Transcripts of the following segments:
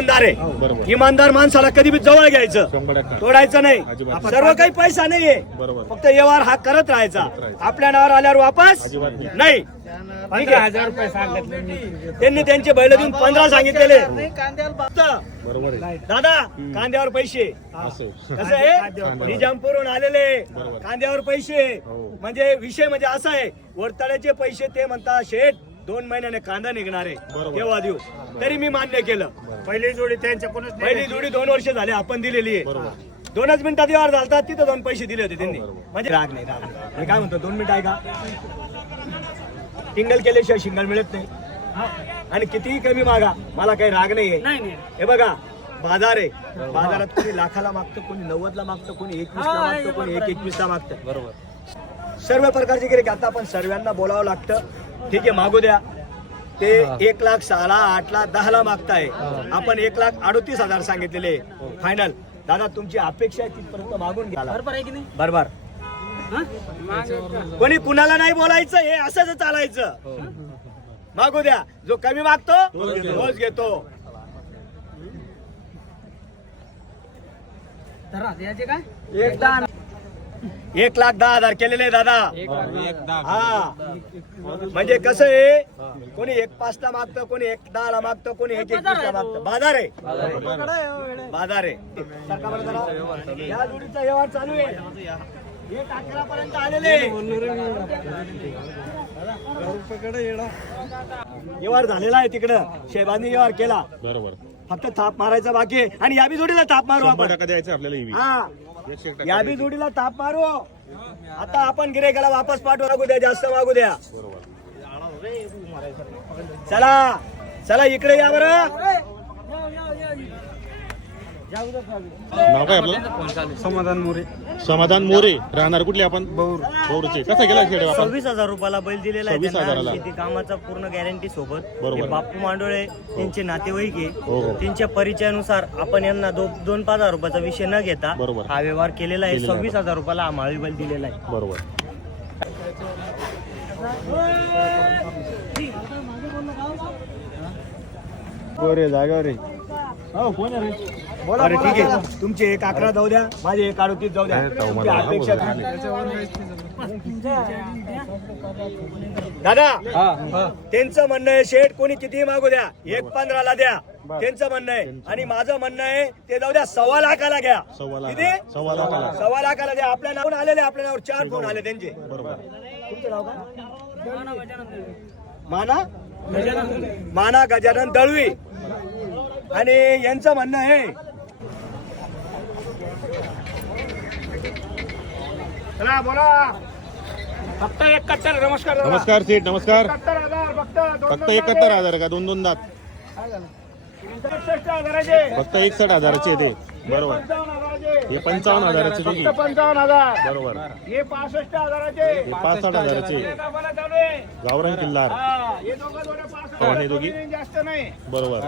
इमानदार आहे. बरोबर. इमानदार माणसाला कधी बी जवळ घ्यायचं. तोडायचं नाही. सर्व काही पैसा नाहीये. बरोबर. फक्त व्यवहार हा करत राहायचा. आपल्या नावावर आल्यावर वापस नाही. त्यांनी त्यांचे बैल देऊन पंधरा सांगितलेले. दादा कांद्यावर पैसे. कसं आहे? निजामपूरहून आलेले. कांद्यावर पैसे. हो. म्हणजे विषय म्हणजे असा आहे. वरतड्याचे पैसे ते म्हणतात शेठ दोन महिन्याने कांदा निघणार आहे. तेव्हा देऊ तरी मी मान्य केलं. पहिली जोडी त्यांच्याकडून पहिली जोडी दोन वर्ष झाली आपण दिलेली आहे. दोनच मिनिटात व्यवहार झालतात तिथं दोन पैसे दिले होते त्यांनी. म्हणजे राग नाही राग नाही. मी काय म्हणतो दोन मिनिट आहे का टिंगल केल्याशिवाय शिंगल मिळत नाही. आणि कितीही कमी मागा मला काही राग नाहीये. हे बघा बाजार आहे. बाजारात कोणी लाखाला मागतं कोणी नव्वदला मागतं कोणी एकवीस ला मागतं कोणी एक एकवीस ला मागतं. बरोबर. सर्व प्रकारचे गिरेक आता आपण सर्वांना बोलावं लागतं. ठीक आहे मागू द्या. ते एक लाख सहाला आठ लाख दहा ला मागताय. आपण एक लाख अडोतीस हजार सांगितलेले. फायनल दादा तुमची अपेक्षा आहे तिथपर्यंत मागून घ्या. बरोबर आहे की नाही? बरोबर. कोणी कुणाला नाही बोलायचं हे असंच चालायचं. मागू द्या. जो कमी मागतो तोच घेतो. तर याचे काय? एक एक लाख दहा हजार केलेले दादा. हा. म्हणजे कसं आहे कोणी एक पाच ला मागतं कोणी एक दहा ला मागतं कोणी एक एकवीस ला मागतं. बाजार आहे. बाजार आहे. या जोडीचा व्यवहार चालू आहे. एक अकरा पर्यंत आलेले व्यवहार झालेला आहे तिकडं. शेबानी व्यवहार केला. बरोबर. फक्त थाप मारायचा बाकी आहे. आणि या बी जोडीला थाप मारू आपण. टक्का द्यायचं आपल्याला EV. हा. एकशे एक टक्का या बी जोडीला ताप मारू. आता आपण गिरेकाला वापस पाठवू मागू द्या जास्त मागू द्या. बरोबर चला चला इकडे या बरं. नाव काय आपलं? समाधान मोरे. समाधान मोरे राहणार कुठले आपण? बौरचे. कसा गेला खेळ आपण सव्वीस हजार रुपयाला बैल दिलेला आहे सव्वीस हजाराला. त्यांना शेती कामाचा पूर्ण गॅरंटी सोबत. बरोबर. हे बापू मांडोळे त्यांचे नातेवाईक हो, हो. आहे त्यांच्या परिचयानुसार आपण यांना दो, दोन पाच हजार रुपयाचा विषय न घेता बरोबर. हा व्यवहार केलेला आहे. आहे. सव्वीस हजार रुपयाला हा माळी बैल दिलेला आहे. बरोबर. गोरे जागा रे? बरं ठीक आहे. तुमचे एक अकरा जाऊ द्या माझे एक अडतीस जाऊ द्या. तुमची अपेक्षा. दादा त्यांचं म्हणणं आहे शेठ कोणी कितीही मागू द्या एक पंधराला द्या. त्यांचं म्हणणं आहे. आणि माझं म्हणणं आहे ते जाऊ द्या सव्वा लाखाला घ्या. किती? सव्वा लाखाला. सव्वा लाखाला द्या. आपल्या नावून आलेले आपल्या नावावर चार फोन आले त्यांचे. बरोबर. तुमचं नाव काय? माना? माना गजानन दळवी. आणि यांचं म्हणणं आहे चला बोला. फक्त एकाहत्तर नमस्कार. नमस्कार सेठ नमस्कार. एकाहत्तर हजार फक्त दोन फक्त दोन एकाहत्तर हजार का दोन दोन दात. एकसष्ट हजाराचे. फक्त एकसठ हजाराचे ते बरोबर. पंचावन्न हजाराचे. हे पंचावन्न हजाराचे दोघी फक्त पंचावन्न हजार. बरोबर. हे पासष्ट हजाराचे. हे पासष्ट हजाराचे. हे दाबाला चालू आहे. गावरान किल्लार. हा, हे दोघं दोघं पासष्ट हो, हे दोघी? हजार. जास्त नाही. बरोबर.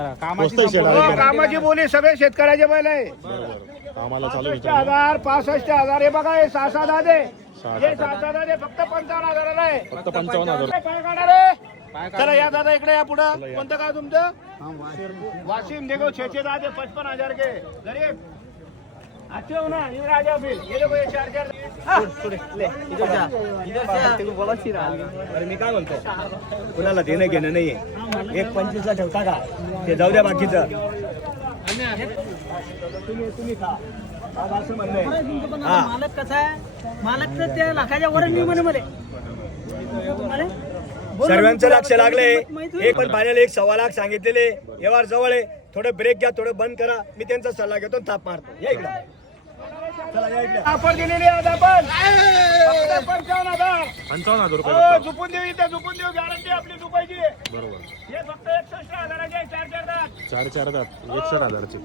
शेट हो, कामाची बोली सगळे शेतकऱ्याचे बैल आहे. बरोबर. कामाला चालू पासष्ट मित्रांनो हजार पासष्ट हजार. हे बघा हे सहा हे सात सहा दादे फक्त पंचावन्न हजाराला आहे. फक्त पंचावन्न हजार काय काढणार आहे? चला या दादा इकडे या पुढं. कोणतं काय तुमचं? वाशिम. देखो छे छे दादे पचपन हजार के. गरीब. अच्छे हो ना इधर आ जाओ फिर ये देखो ये चार चार थोड़े, ले, इधर जा. अरे मी काय म्हणतो कुणाला देणं घेणं नाहीये. एक पंचवीस ला ठेवता का? ते जाऊ द्या बाकीचं. तुम्ही तुम्ही खा. आज असं म्हणणं आहे. तुमचं पण हा. आता मालक कसा आहे? मालक तर त्या लाखाच्या वर मी म्हणे मले अरे, बोल ना, सर्वांचं तुला लक्ष लागले किंमत माहीत होईल? एक पण पाण्याला एक सव्वा लाख सांगितलेले. व्यवहार जवळ आहे. थोडं ब्रेक घ्या थोडं बंद करा. मी त्यांचा सल्ला घेतो आणि थाप मारतो. या इकडे. चला या इकडे. आपण दिलेली आज आपण. फक्त पंचावन्न हजार. पंचावन्न हजार रुपये हो. झुपून देऊ इथे झुपून देऊ. गॅरंटी आपली झुपायची. बरोबर. हे फक्त एकसष्ट हजाराचे आहे, चार चार चार चार दात एकसठ हजाराचे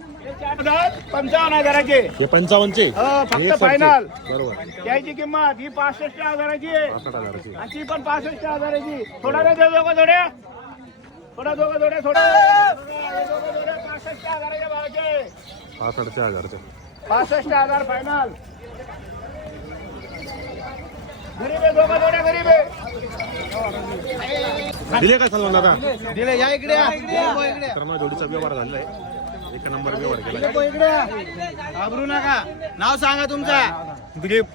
पंचावन्न हजाराचे. हे पंचावन्नचे. हो, फक्त हे 60 चे. final. बरोबर. त्याची किंमत ही पासष्ट हजाराची आहे. पासष्ट हजाराचे. आणि ती पण पासष्ट हजाराची. थोडा देऊ दोघं जोड्या. थोडा दोघं जोड्या थोडा पासष्ट हजाराच्या भावाचे. हजारचे. पासष्ट हजार फायनल गरीब आहे दोघं जोड्या गरीब आहे. दिले काय सलमान दादा? दिले या इकडे या. तर मग जोडीचा व्यवहार झालेला आहे एक नंबर व्यवहार केला घाबरू नका. नाव सांगा तुमचा. दिलीप.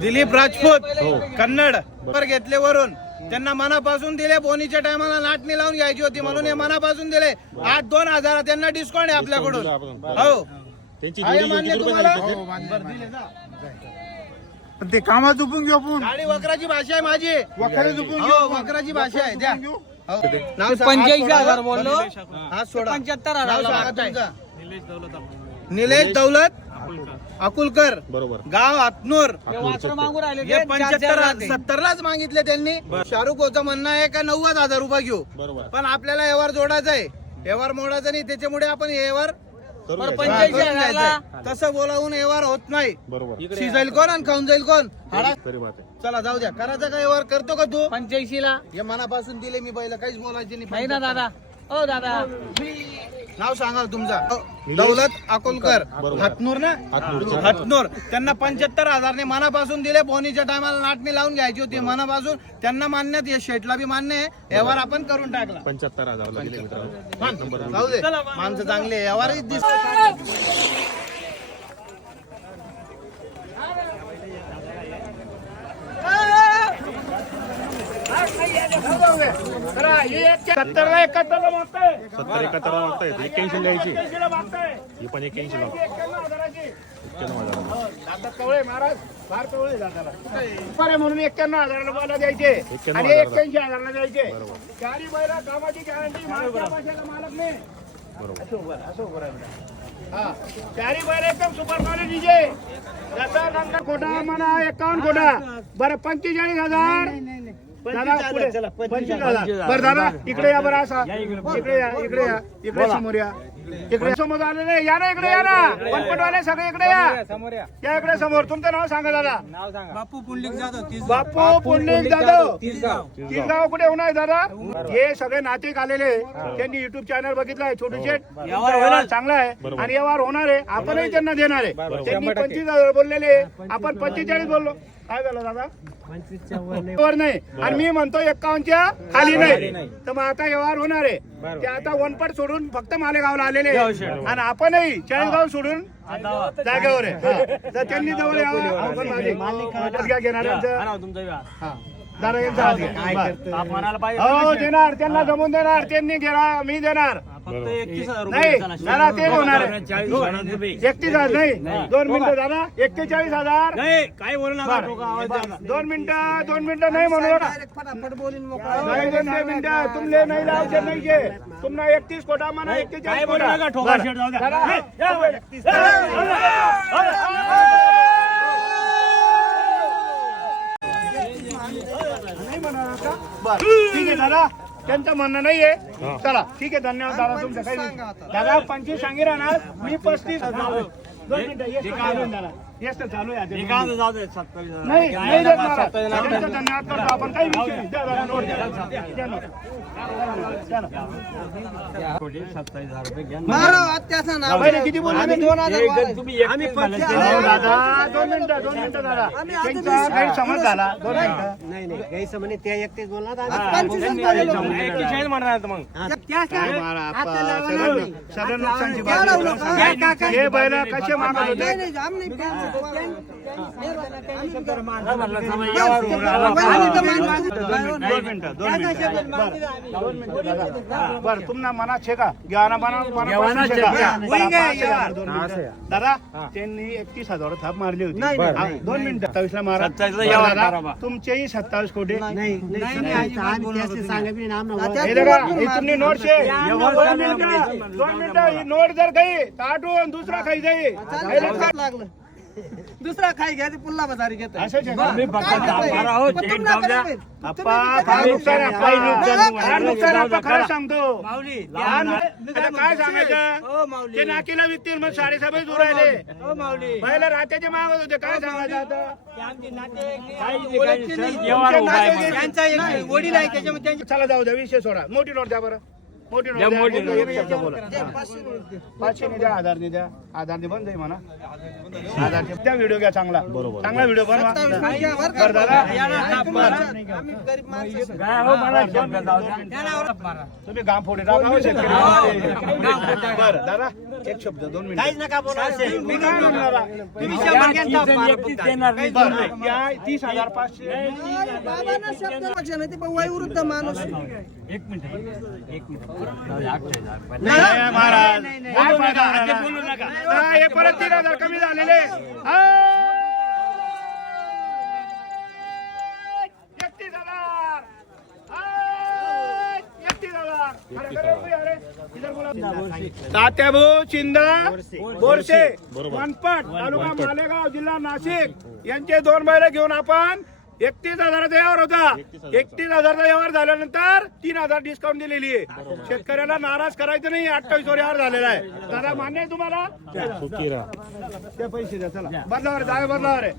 दिलीप राजपूत हो. कन्नड. वर घेतले वरून. त्यांना मनापासून दिले. बोनीच्या टायमाला नाटणी लावून घ्यायची होती म्हणून हे मनापासून दिले. आठ दोन हजार त्यांना डिस्काउंट आहे आपल्याकडून. हो. त्यांची मान्य तुम्हाला? पण ते कामात झोपून घेऊ आपण. गाडी वक्राची भाषा आहे माझी. वखारी झोपून हो वक्राची भाषा आहे द्या. हो. नाव सांगा. पंच्याऐंशी हजार बोललो. हात सोडा. पंच्याहत्तर नाव हजार सांगा तुमचं. निलेश दौलत अकुलकर. बरोबर. गाव मागून राहिले हे पंच्याहत्तर राहते. सत्तरलाच मागितले त्यांनी. शाहरुख होतं म्हणणं आहे का नव्वद हजार रुपये घेऊ. बरोबर. पण आपल्याला व्यवहार जोडायचा आहे. व्यवहार मोडायचा नाही त्याच्यामुळे आपण हे व्यवहार घ्यायचंय. तसं बोलावून व्यवहार होत नाही. बरोबर. शिजाईल कोण आणि खाऊन जाईल कोण? हाडा. तरी बात आहे. चला जाऊ द्या. करायचा काय व्यवहार करतो का तू? पंच्याऐंशी ला हे मनापासून दिले मी पहिलं काहीच बोलायचे नाही. ना दादा. ओ दादा. नाव सांगा तुमचा. दौलत अकोलकर. हातनूर ना. हातनूर. त्यांना पंच्याहत्तर हजारने मनापासून दिले. बोनीच्या टायमाला नाटणी लावून घ्यायची होती मनापासून. त्यांना मान्यात ये शेटला बी मान्य आहे. व्यवहार आपण करून टाकला. पंच्याहत्तर जाऊ दे. माणसं चांगले व्यवहारही दिसत सत्तरला एकाहत्तरला मागताय. सत्तर एकाहत्तर एक्क्याऐंशी द्यायची ही पण एक्क्याऐंशी लाव एक्क्याण्णव हजार कवळे महाराज फार कवळे दादाला. म्हणून एक्क्याण्णव हजाराला बोला द्यायचे. आणि. एक्क्याऐंशी हजाराला द्यायचे. चारी बैला कामाची गॅरंटी मालक नाही. बरोबर. असं उभं. हा. चारी बैल एकदम सुपर नंतर खोटा म्हणा एकावन्न खोटा. बरं पंचेचाळीस हजार. दादा पुढे. पंचवीस हजार. बरं दादा इकडे या बरं असा. इकडे या इकडे या. इकडे समोर या. इकडे समोर आलेले. या ना इकडे या ना. पटपटवाले सगळे इकडे या. या इकडे समोर. तुमचं नाव सांगा दादा. बापू पुंडलिक जाधव बापू पुंडलिक जाधव तिसगाव कुठे होणार दादा? हे सगळे नातेक आलेले त्यांनी युट्यूब चॅनल बघितलं आहे छोटू शेट व्यवहार चांगला आहे. आणि व्यवहार होणार आहे. आपणही त्यांना देणार आहे. त्यांनी पंचवीस हजार बोललेले आपण पंचेचाळीस बोललो. काय झालं दादा? वर नाही. आणि मी म्हणतो एक्कावनच्या खाली नाही. तर मग आता व्यवहार होणार आहे. ते आता वनपट सोडून फक्त मालेगावला आलेले आहे. आणि आपणही चाळीसगाव सोडून जागेवर आहे. हा. तर त्यांनी जवळ यावं आपण माझे हात घ्या घेणाऱ्यांचं हा. दादा यांचा हात घ्या. हो देणार. त्यांना जमून देणार. त्यांनी घेणार. मी देणार. नाही दादा ते होणार आहे. एकतीस हज़ार नाही दोन मिनिटं दादा एक्केचाळीस हज़ार. काय बोलू बरं. दोन मिनिटं दोन मिनिटं नाही म्हणू नका. फटाफट बोलून नाही दोन ते मिनिटं तुमले नाही लावचे नाही घे. तुम्हाला एकतीस कोटा म्हणा एक्केचाळीस कोटा बरं. दादा, नाही म्हणणार का? ठीक आहे दादा. त्यांचं म्हणणं नाहीये. चला ठीक आहे धन्यवाद दादा तुमचं काही. दादा पंचवीस सांगे राहणार मी पस्तीस दोन मिनिटं येस तर चालू आहे दादा येस तर चालू आहे आता. नाही नाही मला. त्यांचं धन्यवाद करतो आपण. काही विषय नाही. द्या दादा नोट द्या. द्या नोट. द्या ना. पहिले किती बोलले दोन आम्ही हो दादा दोन मिनिटं दोन मिनिटं दादा. त्यांचा काही समज झाला. दोन मिनिटं. मारा, आप्पा, सगळं सगळं नुकसानची बाजू. हे बैल कसे मागत होते दोन मिनिटं दोन मिनिटं बरं दोन मिनिटं दादा बरं तुम्हाला मनात छे का ज्ञाना मना मना छे का बरं, पाचशे घ्या, दोन मिनिटं. दादा त्यांनी एकतीस हजार थाप मारली होती. दोन मिनिटं. सत्तावीस ला मारा तुमचेही सत्तावीस कोटी. हे ही तुमची नोट शे दोन मिनिटं ही नोट जर गई तर आठवून दुसरा काही जाई दुसरा खाई घ्या ते पुन्हा बाजारी घेत सांगतो. आता काय सांगायचं? ते नाकीला विकतील मग साडेसभेत दूर राहिले. पहिला रात्याचे मागत होते काय सांगायचं आता? तुमचे नाते जे- त्यांचा एक वडील आहे त्याच्यामध्ये चला जाऊ द्या विषय सोडा. मोठी नोट द्या बरं. द्या. बोला पाचशे नि द्या हजार नि द्या हजार नि बंद आहे म्हणा. हजार त्या व्हिडिओ घ्या चांगला. बरोबर. चांगला व्हिडिओ बनवा. बरं दादा. तुम्ही गाम फोडे. बरं दादा. एक शब्द दोन मिनिट. नका मी काय म्हणणार आहे? तुम्ही शंभर घ्या. बरं, या तीस हजार पाचशे. बाबांना शब्द लक्षात नाही, ते पण वयोवृद्ध माणूस. नाही, महाराज. काय फायदा झाला? हा, हे परत तीन हजार कमी झालेले. हा. तात्याभाऊ चिंदा बोरसे. मनपट तालुका मालेगाव जिल्हा नाशिक. यांचे दोन बैल घेऊन आपण एकतीस हजाराचा व्यवहार होता. एकतीस हजाराचा. व्यवहार झाल्यानंतर तीन हजार डिस्काउंट दिलेली आहे. शेतकऱ्याला नाराज करायचं नाही अठ्ठावीस वर व्यवहार झालेला आहे. दादा मान्य आहे तुम्हाला? पैसे द्या चला. बदलावर जागा बदलावर आहे.